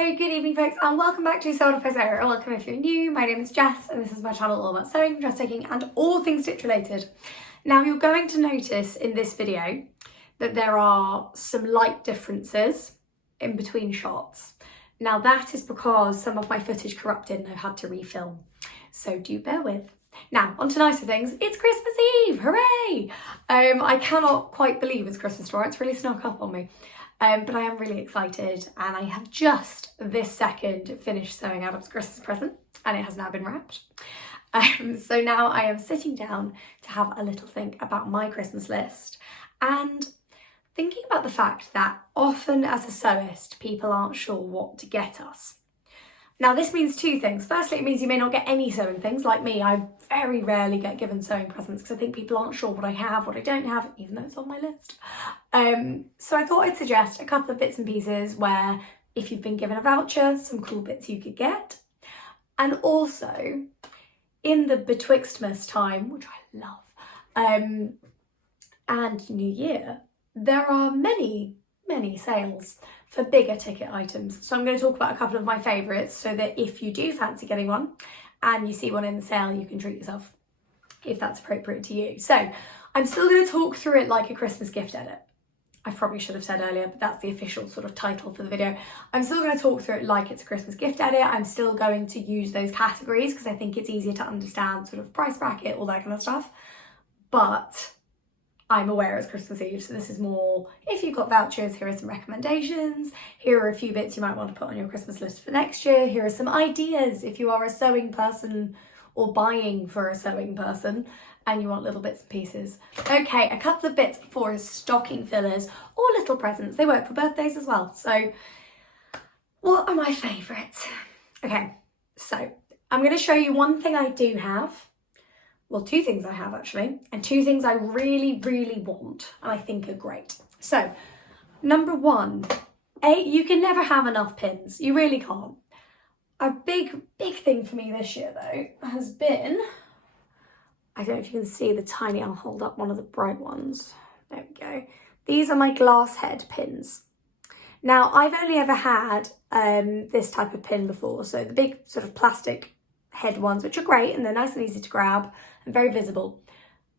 Hello, good evening folks, and welcome back to Sold Or welcome if you're new. My name is Jess and this is my channel all about sewing, dressmaking and all things stitch related. Now you're going to notice in this video that there are some light differences in between shots. Now that is because some of my footage corrupted and I've had to refilm, so do bear with. Now, on to nicer things. It's Christmas Eve, hooray! I cannot quite believe it's Christmas tomorrow, it's really snuck up on me. But I am really excited and I have just this second finished sewing Adam's Christmas present and it has now been wrapped. So now I am sitting down to have a little think about my Christmas list and thinking about the fact that often as a sewist, people aren't sure what to get us. Now this means two things. Firstly, it means you may not get any sewing things. Like me, I very rarely get given sewing presents because I think people aren't sure what I have, what I don't have, even though it's on my list. So I thought I'd suggest a couple of bits and pieces where if you've been given a voucher, some cool bits you could get. And also in the Betwixtmas time, which I love, and New Year, there are many sales for bigger ticket items. So I'm going to talk about a couple of my favourites so that if you do fancy getting one and you see one in the sale, you can treat yourself if that's appropriate to you. So I'm still going to talk through it like a Christmas gift edit. I probably should have said earlier, but that's the official sort of title for the video. I'm still going to talk through it like it's a Christmas gift edit. I'm still going to use those categories because I think it's easier to understand sort of price bracket, all that kind of stuff. But I'm aware it's Christmas Eve, so this is more, if you've got vouchers, here are some recommendations, here are a few bits you might want to put on your Christmas list for next year, here are some ideas if you are a sewing person or buying for a sewing person and you want little bits and pieces. Okay, a couple of bits for stocking fillers or little presents. They work for birthdays as well. So what are my favourites? Okay, so I'm going to show you one thing I do have. Well, two things I have actually, and two things I really want and I think are great. So, number one, you can never have enough pins. You really can't. A big thing for me this year though has been, I don't know if you can see the tiny, I'll hold up one of the bright ones. There we go. These are my glass head pins. Now, I've only ever had this type of pin before, so the big sort of plastic head ones, which are great and they're nice and easy to grab and very visible.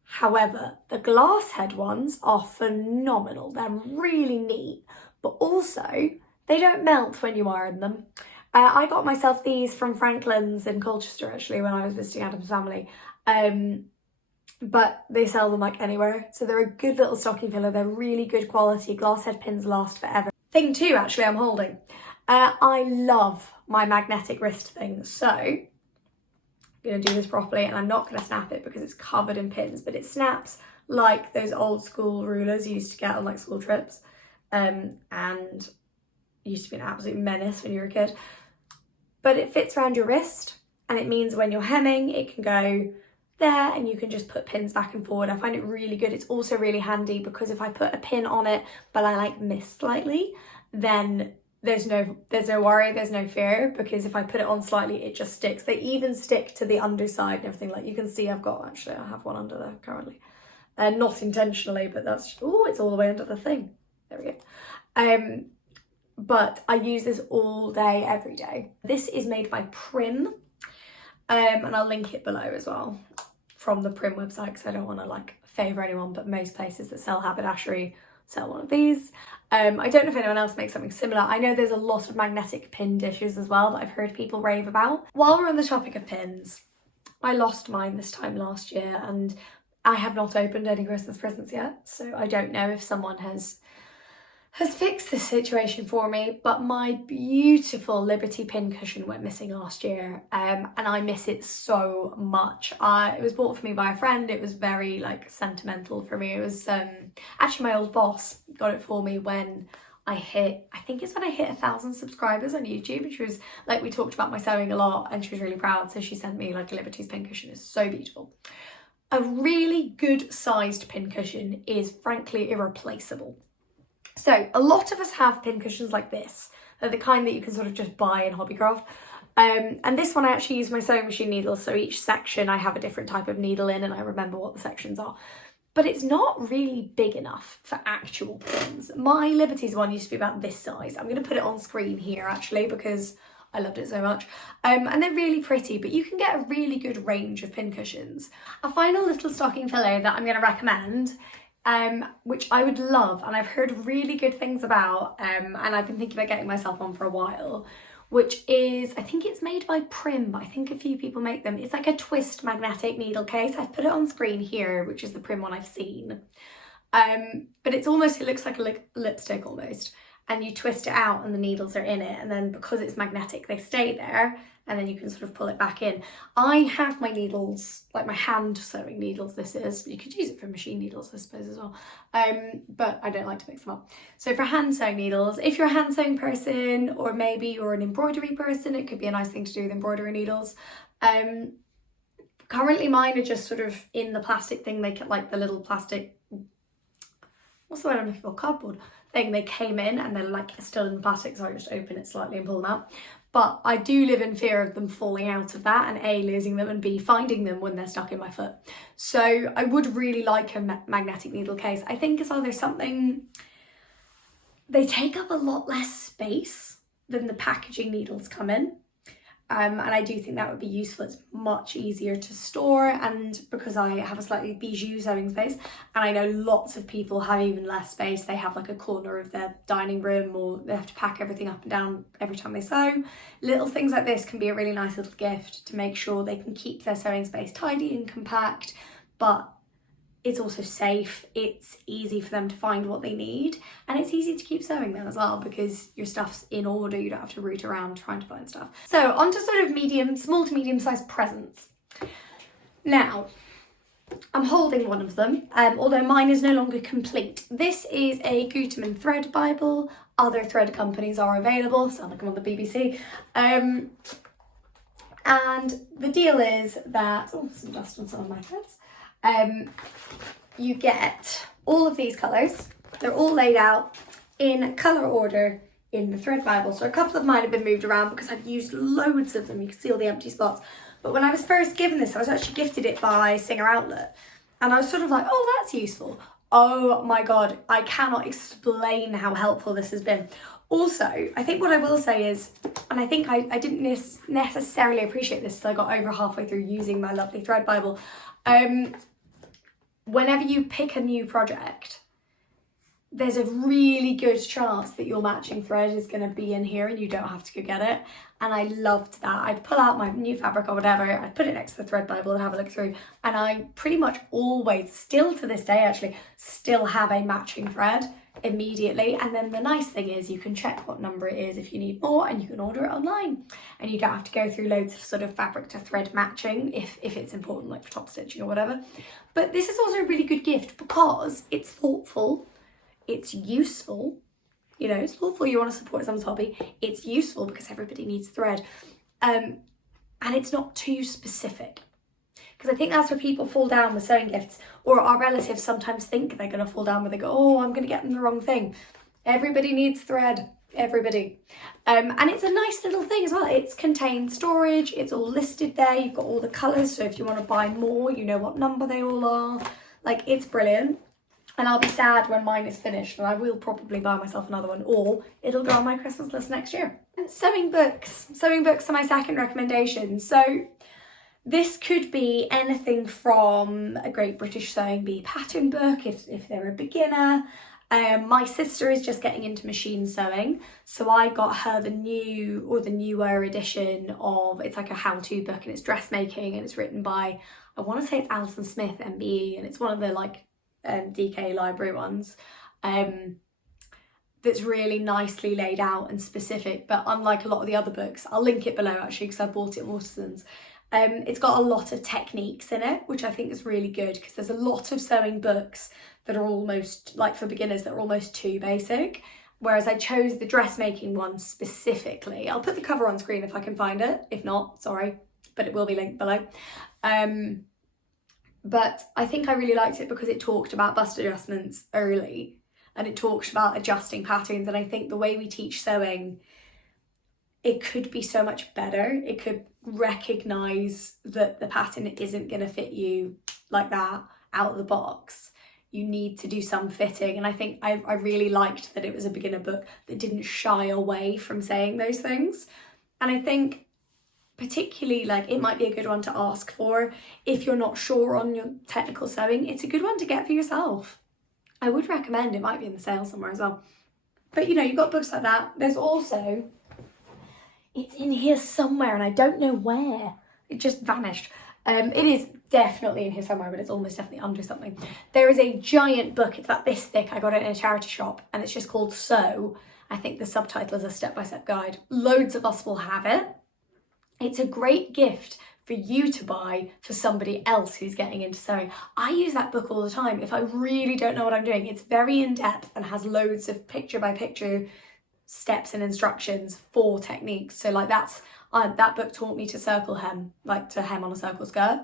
However, the glass head ones are phenomenal. They're really neat, but also they don't melt when you iron them. I got myself these from Franklin's in Colchester actually when I was visiting Adam's family, but they sell them like anywhere. So they're a good little stocking filler. They're really good quality. Glass head pins last forever. Thing two, actually, I'm holding. I love my magnetic wrist thing. So I'm going to do this properly and I'm not going to snap it because it's covered in pins, but it snaps like those old school rulers you used to get on like school trips, and used to be an absolute menace when you were a kid. But it fits around your wrist and it means when you're hemming it can go there and you can just put pins back and forward. I find it really good. It's also really handy because if I put a pin on it but I like miss slightly, then there's no worry, there's no fear, because if I put it on slightly, it just sticks. They even stick to the underside and everything. Like you can see I have one under there currently. Not intentionally, but that's, oh, it's all the way under the thing. There we go. But I use this all day, every day. This is made by Prym, and I'll link it below as well from the Prym website because I don't want to like favour anyone, but most places that sell haberdashery sell one of these. I don't know if anyone else makes something similar. I know there's a lot of magnetic pin dishes as well that I've heard people rave about. While we're on the topic of pins, I lost mine this time last year and I have not opened any Christmas presents yet, so I don't know if someone has fixed this situation for me, but my beautiful Liberty pin cushion went missing last year, and I miss it so much. It was bought for me by a friend. It was very like sentimental for me. It was actually my old boss got it for me when I hit 1,000 subscribers on YouTube, and she was like, we talked about my sewing a lot and she was really proud, so she sent me like a Liberty's pin cushion. It's so beautiful. A really good sized pin cushion is frankly irreplaceable. So a lot of us have pin cushions like this. They're the kind that you can sort of just buy in Hobbycraft. And this one I actually use my sewing machine needles. So each section I have a different type of needle in and I remember what the sections are. but it's not really big enough for actual pins. My Liberties one used to be about this size. I'm going to put it on screen here actually because I loved it so much. And they're really pretty, but you can get a really good range of pin cushions. A final little stocking filler that I'm going to recommend, which I would love, and I've heard really good things about, and I've been thinking about getting myself on for a while, which is, I think it's made by Prym. I think a few people make them. It's like a twist magnetic needle case. I've put it on screen here, which is the Prym one I've seen. But it's almost, it looks like a lipstick almost. And you twist it out and the needles are in it. And then because it's magnetic, they stay there. And then you can sort of pull it back in. I have my needles, like my hand sewing needles this is. You could use it for machine needles, I suppose, as well. But I don't like to mix them up. So for hand sewing needles, if you're a hand sewing person, or maybe you're an embroidery person, it could be a nice thing to do with embroidery needles. Currently mine are just sort of in the plastic thing. They get like the little plastic, what's the word I'm looking for? Cardboard thing. They came in and they're like still in the plastic, so I just open it slightly and pull them out. But I do live in fear of them falling out of that, and A, losing them, and B, finding them when they're stuck in my foot. So I would really like a magnetic needle case. I think as well there's something, they take up a lot less space than the packaging needles come in. And I do think that would be useful. It's much easier to store, and because I have a slightly bijou sewing space, and I know lots of people have even less space. They have like a corner of their dining room, or they have to pack everything up and down every time they sew. Little things like this can be a really nice little gift to make sure they can keep their sewing space tidy and compact, but it's also safe, it's easy for them to find what they need, and it's easy to keep sewing them as well because your stuff's in order, you don't have to root around trying to find stuff. So on to sort of small to medium sized presents. Now, I'm holding one of them, although mine is no longer complete. This is a Guterman thread Bible. Other thread companies are available, sound like I'm on the BBC. And the deal is that, oh, some dust on some of my threads. You get all of these colours. They're all laid out in colour order in the thread Bible. So a couple of mine have been moved around because I've used loads of them. You can see all the empty spots. But when I was first given this, I was actually gifted it by Singer Outlet. And I was sort of like, oh, that's useful. Oh my God, I cannot explain how helpful this has been. Also, I think what I will say is, and I think I didn't necessarily appreciate this until I got over halfway through using my lovely thread Bible. Whenever you pick a new project, there's a really good chance that your matching thread is going to be in here and you don't have to go get it. And I loved that. I'd pull out my new fabric or whatever, I'd put it next to the thread Bible and have a look through, and I pretty much always, still to this day actually, still have a matching thread immediately. And then the nice thing is you can check what number it is if you need more, and you can order it online, and you don't have to go through loads of sort of fabric to thread matching if it's important, like for top stitching or whatever. But this is also a really good gift because it's thoughtful, it's useful. You know, it's thoughtful, you want to support someone's hobby. It's useful because everybody needs thread. And it's not too specific. Because I think that's where people fall down with sewing gifts, or our relatives sometimes think they're going to fall down where they go, oh, I'm going to get them the wrong thing. Everybody needs thread, everybody. And it's a nice little thing as well. It's contained storage, it's all listed there, you've got all the colours, so if you want to buy more, you know what number they all are. Like, it's brilliant. And I'll be sad when mine is finished, and I will probably buy myself another one, or it'll go on my Christmas list next year. Sewing books. Sewing books are my second recommendation. So this could be anything from a Great British Sewing Bee pattern book, if they're a beginner. My sister is just getting into machine sewing, so I got her the newer edition of, it's like a how-to book, and it's dressmaking, and it's written by, I want to say it's Alison Smith, MBE, and it's one of the like DK library ones, that's really nicely laid out and specific. But unlike a lot of the other books, I'll link it below actually because I bought it at Waterson's, it's got a lot of techniques in it, which I think is really good, because there's a lot of sewing books that are almost, like for beginners, that are almost too basic, whereas I chose the dressmaking one specifically. I'll put the cover on screen if I can find it, if not, sorry, but it will be linked below. But I think I really liked it because it talked about bust adjustments early, and it talked about adjusting patterns. And I think the way we teach sewing, it could be so much better. It could recognise that the pattern isn't going to fit you like that out of the box. you need to do some fitting. And I think I really liked that it was a beginner book that didn't shy away from saying those things. And I think particularly, like, it might be a good one to ask for if you're not sure on your technical sewing. It's a good one to get for yourself. I would recommend, it might be in the sale somewhere as well. But you know, you've got books like that. There's also, it's in here somewhere and I don't know where. It just vanished. It is definitely in here somewhere, but it's almost definitely under something. There is a giant book, it's about this thick. I got it in a charity shop and it's just called Sew. I think the subtitle is a step-by-step guide. Loads of us will have it. It's a great gift for you to buy for somebody else who's getting into sewing. I use that book all the time if I really don't know what I'm doing. It's very in-depth and has loads of picture-by-picture steps and instructions for techniques. So like that book taught me to circle hem, like to hem on a circle skirt,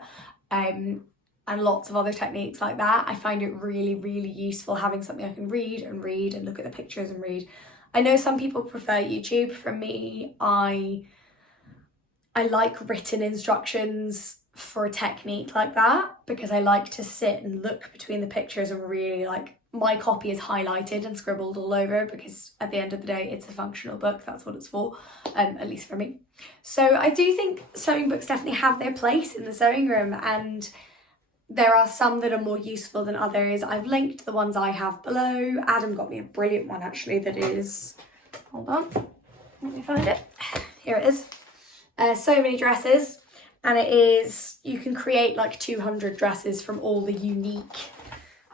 and lots of other techniques like that. I find it really, really useful having something I can read and look at the pictures and read. I know some people prefer YouTube. For me, I like written instructions for a technique like that because I like to sit and look between the pictures and really, like, my copy is highlighted and scribbled all over because at the end of the day it's a functional book, that's what it's for, at least for me. So I do think sewing books definitely have their place in the sewing room, and there are some that are more useful than others. I've linked the ones I have below. Adam got me a brilliant one actually that is, hold on, let me find it, here it is. So many dresses, and it is, you can create like 200 dresses from all the unique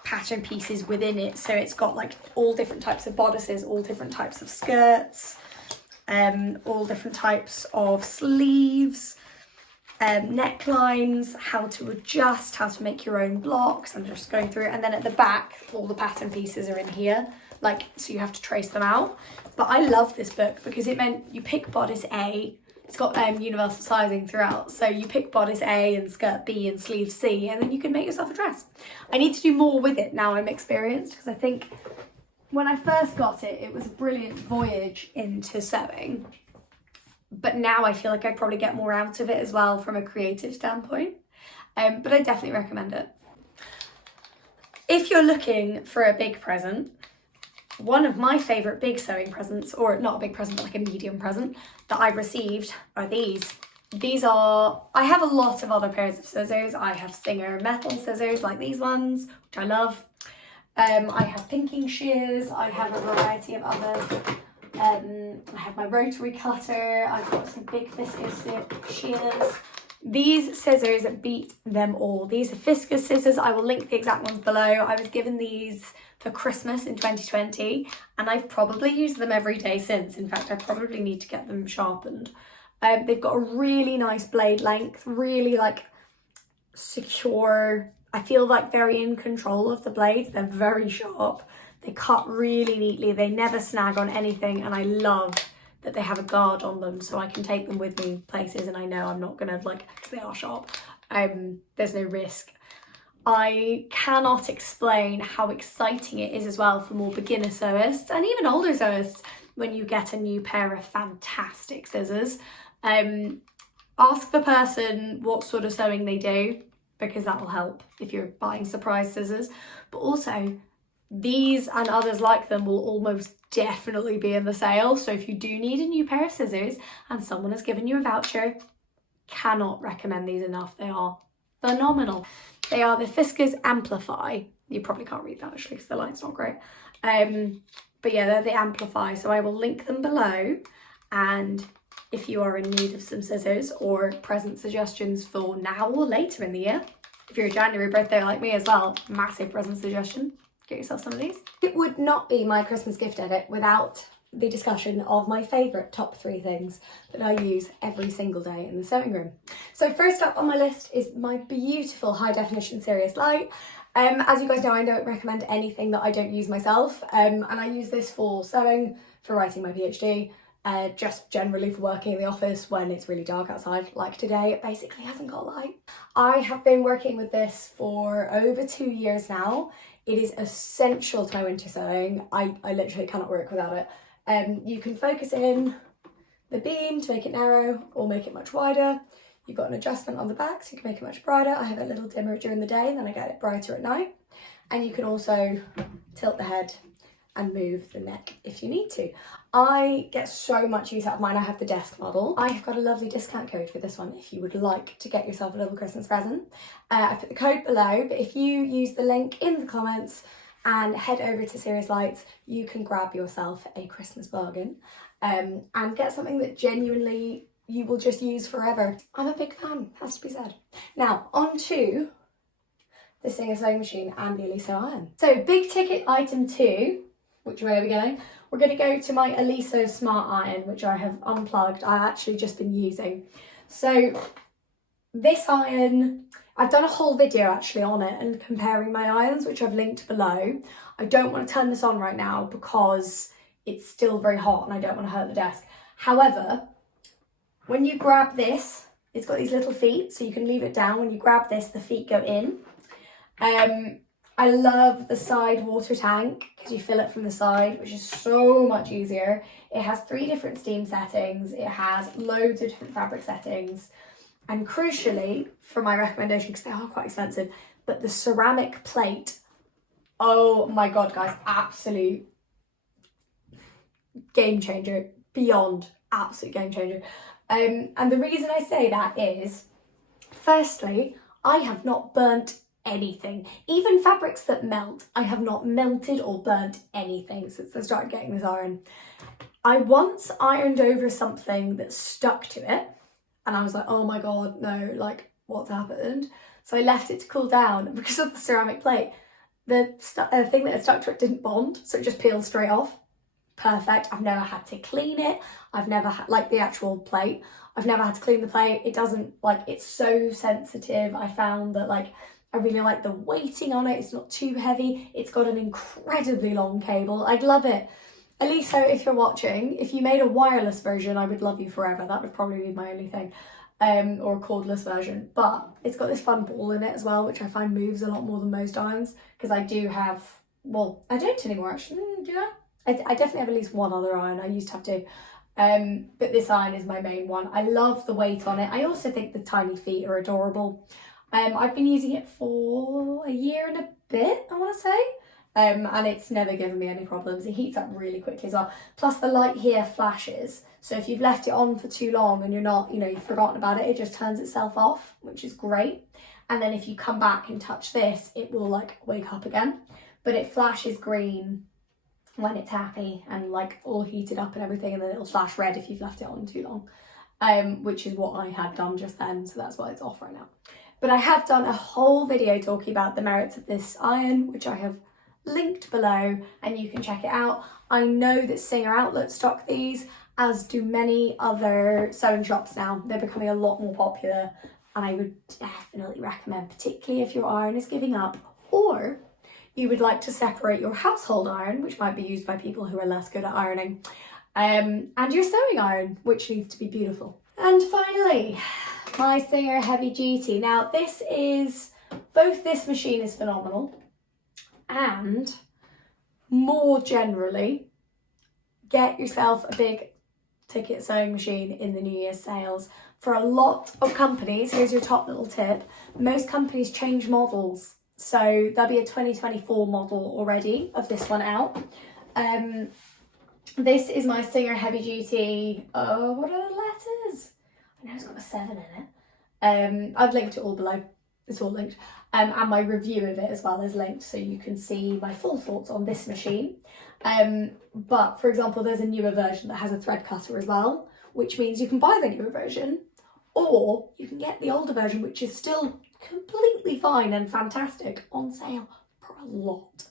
pattern pieces within it. So it's got like all different types of bodices, all different types of skirts, all different types of sleeves, necklines, how to adjust, how to make your own blocks. I'm just going through it. And then at the back, all the pattern pieces are in here, like, so you have to trace them out. But I love this book because it meant you pick bodice A. It's got universal sizing throughout, so you pick bodice A and skirt B and sleeve C, and then you can make yourself a dress. I need to do more with it now I'm experienced, because I think when I first got it, it was a brilliant voyage into sewing, but now I feel like I probably get more out of it as well from a creative standpoint, but I definitely recommend it. If you're looking for a big present, one of my favourite big sewing presents, or not a big present, but like a medium present that I've received are these. These are, I have a lot of other pairs of scissors. I have Singer metal scissors like these ones, which I love. I have pinking shears. I have a variety of others. I have my rotary cutter. I've got some big Fiskar shears. These scissors beat them all. These are Fiskar scissors. I will link the exact ones below. I was given these for Christmas in 2020 and I've probably used them every day since. In fact, I probably need to get them sharpened. They've got a really nice blade length, really like secure. I feel like very in control of the blades. They're very sharp. They cut really neatly. They never snag on anything, and I love that they have a guard on them so I can take them with me places and I know I'm not gonna, like, because they are sharp, there's no risk. I cannot explain how exciting it is as well for more beginner sewists and even older sewists when you get a new pair of fantastic scissors. Ask the person what sort of sewing they do, because that will help if you're buying surprise scissors. But also, these and others like them will almost definitely be in the sale. So if you do need a new pair of scissors and someone has given you a voucher, cannot recommend these enough. They are phenomenal. They are the Fiskar Amplify. You probably can't read that actually because the light's not great. But yeah, they're the Amplify. So I will link them below. And if you are in need of some scissors or present suggestions for now or later in the year, if you're a January birthday like me as well, massive present suggestion. Get yourself some of these. It would not be my Christmas gift edit without the discussion of my favourite top 3 things that I use every single day in the sewing room. So first up on my list is my beautiful high definition Serious Light. As you guys know, I don't recommend anything that I don't use myself, and I use this for sewing, for writing my PhD, just generally for working in the office when it's really dark outside, like today. It basically hasn't got light. I have been working with this for over 2 years now. It is essential to my winter sewing. I literally cannot work without it. You can focus in the beam to make it narrow or make it much wider. You've got an adjustment on the back so you can make it much brighter. I have it a little dimmer during the day and then I get it brighter at night. and you can also tilt the head and move the neck if you need to. I get so much use out of mine. I have the desk model. I have got a lovely discount code for this one if you would like to get yourself a little Christmas present. I put the code below, but if you use the link in the comments and head over to Serious Lights, you can grab yourself a Christmas bargain and get something that genuinely you will just use forever. I'm a big fan, has to be said. Now, on to the Singer sewing machine and the Oliso iron. So big ticket item 2, which way are we going? We're going to go to my Oliso Smart Iron, which I have unplugged. I've actually just been using. So this iron, I've done a whole video actually on it and comparing my irons, which I've linked below. I don't want to turn this on right now because it's still very hot and I don't want to hurt the desk. However, when you grab this, it's got these little feet, so you can leave it down. When you grab this, the feet go in. I love the side water tank because you fill it from the side, which is so much easier. It has 3 different steam settings. It has loads of different fabric settings. And crucially, for my recommendation, because they are quite expensive, but the ceramic plate, oh my God, guys, absolute game changer, beyond absolute game changer. And the reason I say that is, firstly, I have not burnt anything. Even fabrics that melt, I have not melted or burnt anything since I started getting this iron. I once ironed over something that stuck to it and I was like, oh my God, no, like what's happened? So I left it to cool down. Because of the ceramic plate, the thing that had stuck to it didn't bond, so it just peeled straight off. Perfect. I've never had to clean it. I've never had, like the actual plate, I've never had to clean the plate. It doesn't, like, it's so sensitive. I found that, like, I really like the weighting on it. It's not too heavy. It's got an incredibly long cable. I'd love it. Oliso, if you're watching, if you made a wireless version, I would love you forever. That would probably be my only thing. Or a cordless version. But it's got this fun ball in it as well, which I find moves a lot more than most irons. Because I do have, well, I don't anymore actually. Do I? I definitely have at least one other iron. I used to have 2. But this iron is my main one. I love the weight on it. I also think the tiny feet are adorable. I've been using it for a year and a bit, I want to say. And it's never given me any problems. It heats up really quickly as well. Plus the light here flashes. So if you've left it on for too long and you're not, you've forgotten about it, it just turns itself off, which is great. And then if you come back and touch this, it will like wake up again. But it flashes green when it's happy and like all heated up and everything, and then it'll flash red if you've left it on too long, which is what I had done just then, so that's why it's off right now. But I have done a whole video talking about the merits of this iron, which I have linked below and you can check it out. I know that Singer Outlet stock these, as do many other sewing shops now. They're becoming a lot more popular and I would definitely recommend, particularly if your iron is giving up or you would like to separate your household iron, which might be used by people who are less good at ironing, and your sewing iron, which needs to be beautiful. And finally, my Singer Heavy Duty. Now this machine is phenomenal, and more generally, get yourself a big ticket sewing machine in the New Year's sales. For a lot of companies, here's your top little tip, most companies change models. So there'll be a 2024 model already of this one out. This is my Singer Heavy Duty. Oh, what are the letters? I know it's got a 7 in it. I've linked it all below. It's all linked. And my review of it as well is linked, so you can see my full thoughts on this machine. But for example, there's a newer version that has a thread cutter as well, which means you can buy the newer version, or you can get the older version, which is still completely fine and fantastic, on sale for a lot.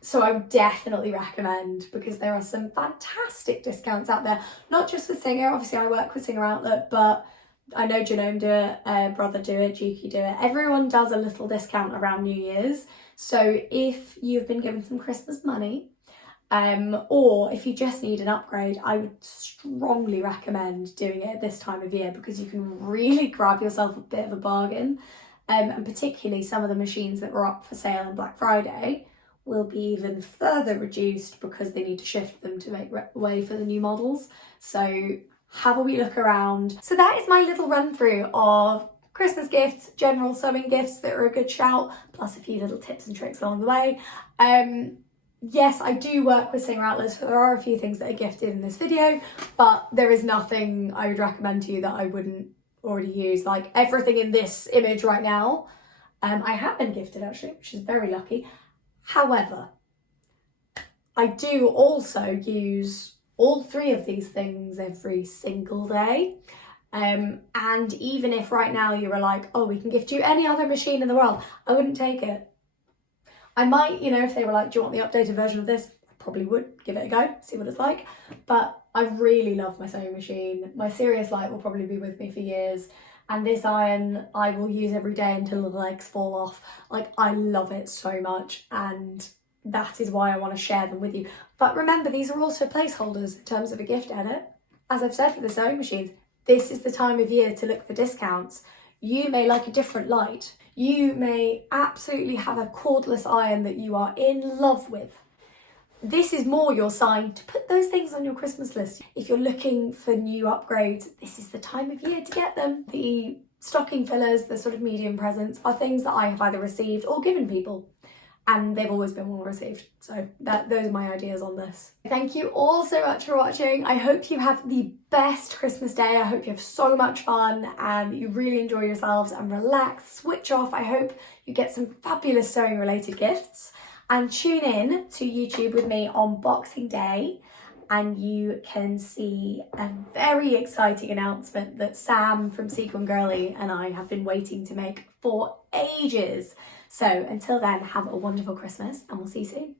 So I would definitely recommend, because there are some fantastic discounts out there, not just with Singer. Obviously I work with Singer Outlet, but I know Genome do it, Brother do it, Juki do it. Everyone does a little discount around New Year's. So if you've been given some Christmas money, or if you just need an upgrade, I would strongly recommend doing it at this time of year, because you can really grab yourself a bit of a bargain. And particularly some of the machines that were up for sale on Black Friday will be even further reduced because they need to shift them to make way for the new models. So have a wee look around. So that is my little run through of Christmas gifts, general sewing gifts that are a good shout, plus a few little tips and tricks along the way. Yes, I do work with Singer Outlets, so there are a few things that are gifted in this video, but there is nothing I would recommend to you that I wouldn't already use. Like everything in this image right now, I have been gifted actually, which is very lucky. However, I do also use all three of these things every single day. And even if right now you were like, oh, we can gift you any other machine in the world, I wouldn't take it. I might, you know, if they were like, do you want the updated version of this? I probably would give it a go, see what it's like. But I really love my sewing machine. My Serious Light will probably be with me for years. And this iron I will use every day until the legs fall off. Like, I love it so much, and that is why I want to share them with you. But remember, these are also placeholders in terms of a gift edit. As I've said for the sewing machines, this is the time of year to look for discounts. You may like a different light. You may absolutely have a cordless iron that you are in love with. This is more your sign to put those things on your Christmas list. If you're looking for new upgrades, this is the time of year to get them. The stocking fillers, the sort of medium presents, are things that I have either received or given people, and they've always been well received. So those are my ideas on this. Thank you all so much for watching. I hope you have the best Christmas day. I hope you have so much fun and you really enjoy yourselves and relax, switch off. I hope you get some fabulous sewing related gifts. And tune in to YouTube with me on Boxing Day, and you can see a very exciting announcement that Sam from Sequin Girly and I have been waiting to make for ages. So until then, have a wonderful Christmas and we'll see you soon.